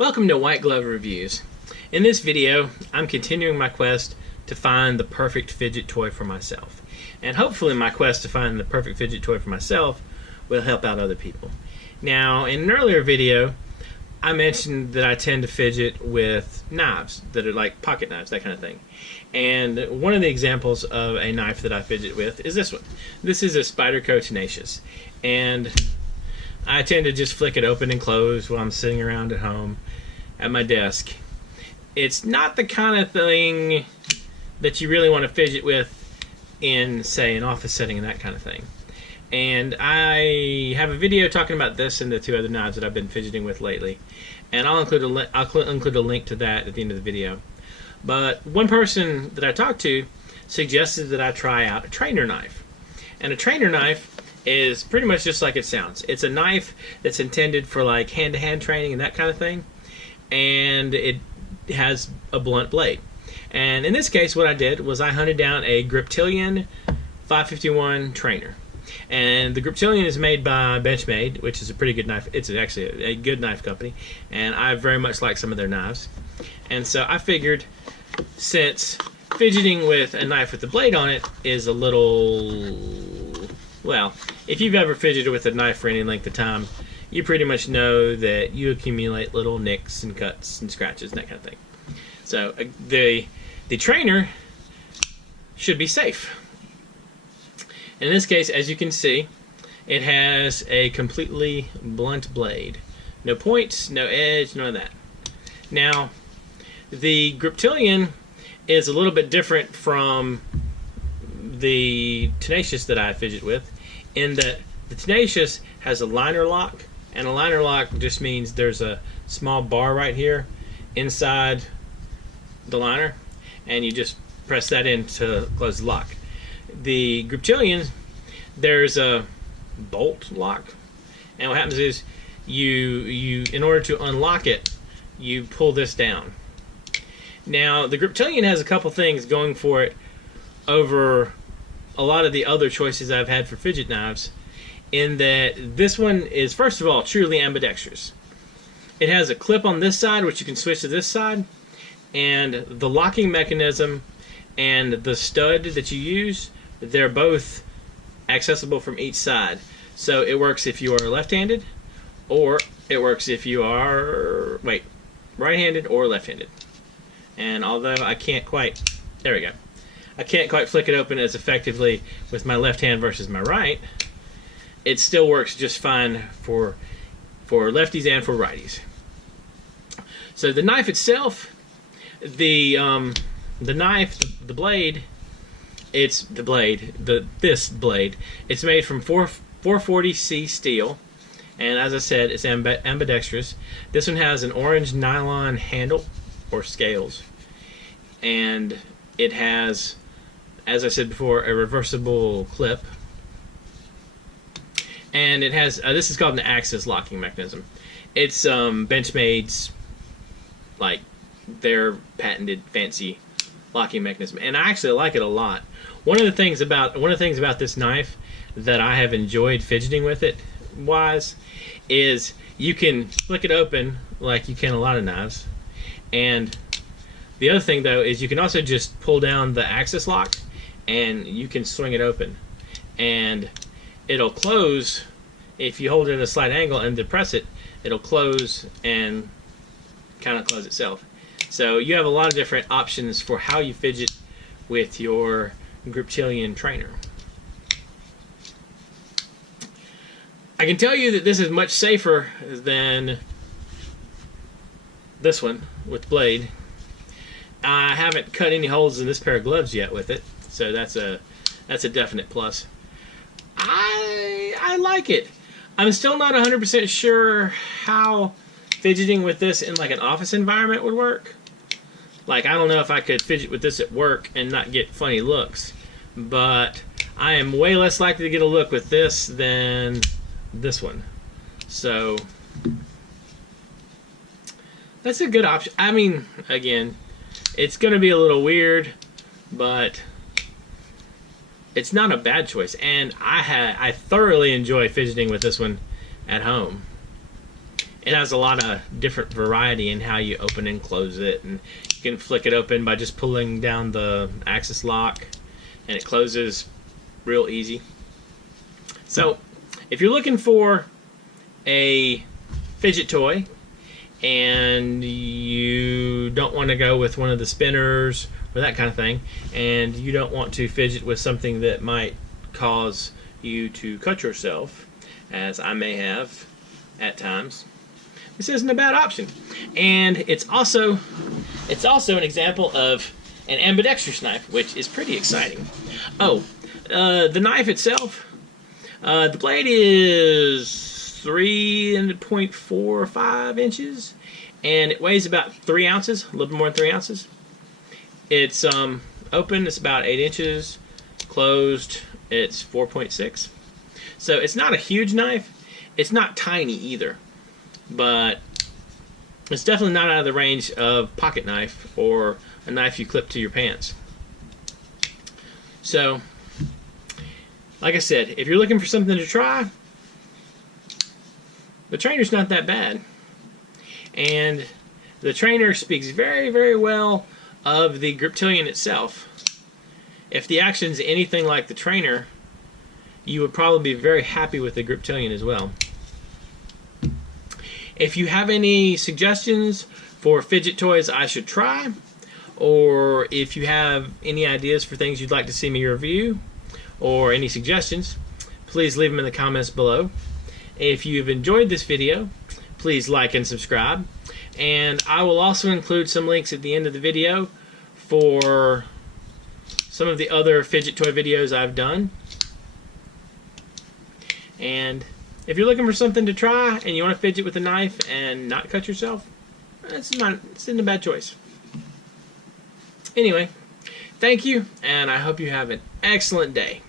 Welcome to White Glove Reviews. In this video, I'm continuing my quest to find the perfect fidget toy for myself. And hopefully my quest to find the perfect fidget toy for myself will help out other people. Now, in an earlier video, I mentioned that I tend to fidget with knives that are like pocket knives, that kind of thing. And one of the examples of a knife that I fidget with is this one. This is a Spyderco Tenacious. And I tend to just flick it open and close while I'm sitting around at home at my desk. It's not the kind of thing that you really want to fidget with in, say, an office setting and that kind of thing. And I have a video talking about this and the two other knives that I've been fidgeting with lately. And I'll include a link to that at the end of the video. But one person that I talked to suggested that I try out a trainer knife. And a trainer knife is pretty much just like it sounds. It's a knife that's intended for like hand-to-hand training and that kind of thing. And it has a blunt blade. And in this case, what I did was I hunted down a Griptilian 551 trainer. And the Griptilian is made by Benchmade, which is a pretty good knife. It's actually a good knife company, and I very much like some of their knives. And so I figured, since fidgeting with a knife with the blade on it is a little, well, if you've ever fidgeted with a knife for any length of time, you pretty much know that you accumulate little nicks and cuts and scratches and that kind of thing. So the trainer should be safe. In this case, as you can see, it has a completely blunt blade. No points, no edge, none of that. Now, the Griptilian is a little bit different from the Tenacious that I fidget with, in that the Tenacious has a liner lock, and a liner lock just means there's a small bar right here inside the liner, and you just press that in to close the lock. The Griptilian, there's a bolt lock, and what happens is you in order to unlock it, you pull this down. Now, the Griptilian has a couple things going for it over a lot of the other choices I've had for fidget knives, in that this one is, first of all, truly ambidextrous. It has a clip on this side, which you can switch to this side, and the locking mechanism and the stud that you use, they're both accessible from each side. So it works if you are left-handed, or it works if you are, right-handed or left-handed. And although I can't quite, there we go, I can't quite flick it open as effectively with my left hand versus my right, it still works just fine for lefties and for righties. So the knife itself, the knife, the blade, this blade, it's made from 440C steel, and as I said, it's ambidextrous. This one has an orange nylon handle, or scales, and it has, as I said before, a reversible clip, and it has, this is called an axis locking mechanism. It's Benchmade's, like, their patented fancy locking mechanism, and I actually like it a lot. One of the things about this knife that I have enjoyed fidgeting with it is you can flick it open like you can a lot of knives, and the other thing though is you can also just pull down the axis lock and you can swing it open, and it'll close if you hold it at a slight angle and depress it. It'll close and kind of close itself. So you have a lot of different options for how you fidget with your Griptilian trainer. I can tell you that this is much safer than this one with blade. I haven't cut any holes in this pair of gloves yet with it, so that's a definite plus. I like it. I'm still not 100% sure how fidgeting with this in like an office environment would work. Like, I don't know if I could fidget with this at work and not get funny looks, but I am way less likely to get a look with this than this one. So that's a good option. I mean, again, it's going to be a little weird, but it's not a bad choice. And I thoroughly enjoy fidgeting with this one at home. it has a lot of different variety in how you open and close it, and you can flick it open by just pulling down the axis lock, and it closes real easy. So if you're looking for a fidget toy and you don't want to go with one of the spinners or that kind of thing, and you don't want to fidget with something that might cause you to cut yourself, as I may have at times, this isn't a bad option. And it's also an example of an ambidextrous knife, which is pretty exciting. Oh, the knife itself, the blade is 3.45 inches, and it weighs about 3 ounces, a little bit more than 3 ounces. It's open, it's about 8 inches. Closed, it's 4.6. So it's not a huge knife. It's not tiny either, but it's definitely not out of the range of pocket knife or a knife you clip to your pants. So, like I said, if you're looking for something to try, the trainer's not that bad. And the trainer speaks very, very well of the Griptilian itself. If the action's anything like the trainer, you would probably be very happy with the Griptilian as well. If you have any suggestions for fidget toys I should try, or if you have any ideas for things you'd like to see me review, or any suggestions, please leave them in the comments below. If you've enjoyed this video, please like and subscribe. And I will also include some links at the end of the video for some of the other fidget toy videos I've done. And if you're looking for something to try and you want to fidget with a knife and not cut yourself, it's not a bad choice. Anyway, thank you, and I hope you have an excellent day.